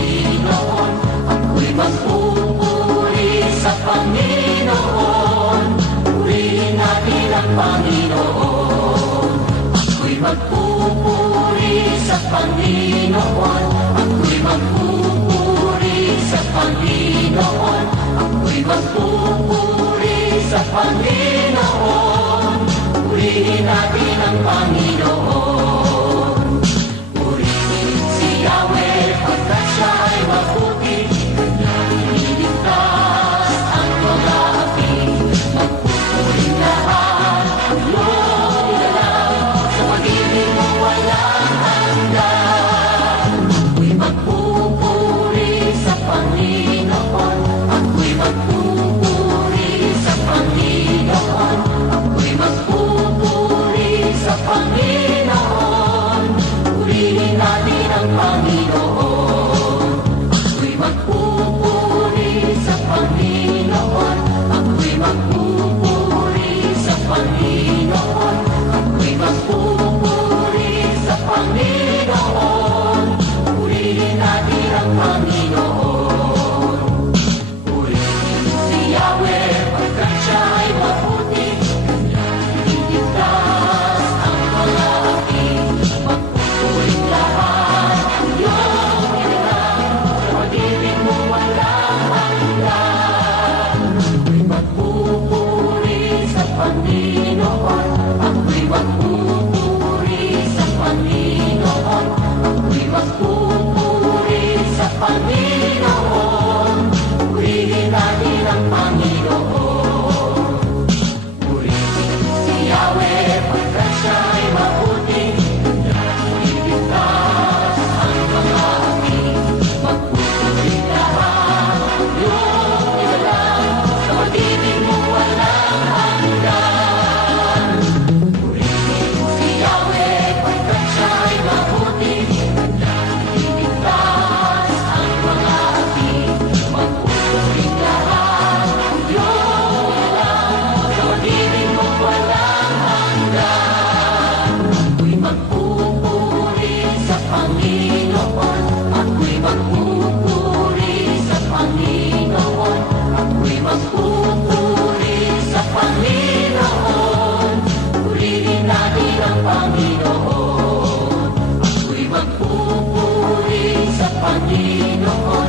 Panginoon. Ako'y magpupuri sa Panginoon. Purihin natin ang Panginoon. Ako'y magpupuri sa Panginoon. Ako'y magpupuri sa Panginoon. Ako'y magpupuri sa Panginoon. Purihin natin ang Panginoon. Purihin si Yahweh pagkat siya ay mabuti. Kanyang iniligtas ang mga api. Magpupuring lahat ang iyong nilalang. Sa pag-ibig mo walang hanggan. Ako'y magpupuri sa Panginoon. Ako'y magpupuri sa Panginoon. Ako'y magpupuri sa Panginoon. Purihin natin ang Panginoon. Ako'y magpupuri sa Panginoon. Ako'y magpupuri sa Panginoon. Ako'y magpupuri sa Panginoon. Purihin natin ang Panginoon. Purihin si Yahweh pagkat siya ay mabuti. Kanyang iniligtas ang mga api. Magpupuring lahat ang iyong nilalang. Sa pag-ibig mo walang hanggan. Ako'y magpupuri sa Panginoon. Ako'y magpupuri sa Panginoon. Ako'y magpupuri sa Panginoon. Purihin natin ang Panginoon. Purihin si Yahweh pagkat siya ay mabuti. Kanyang iniligtas ang mga api. Magpupuring lahat ang iyong nilalang. Sa pag-ibig mo walang hanggan. Purihin si Yahweh pagkat siya ay mabuti. Kanyang iniligtas ang mga api. Magpupuring lahat ang iyong nilalang. Sa pag-ibig mo walang hanggan. Ako'y magpupuri sa Panginoon. Ako'y magpupuri sa Panginoon. Ako'y magpupuri sa Panginoon. Purihin natin ang Panginoon. Ako'y magpupuri sa Panginoon.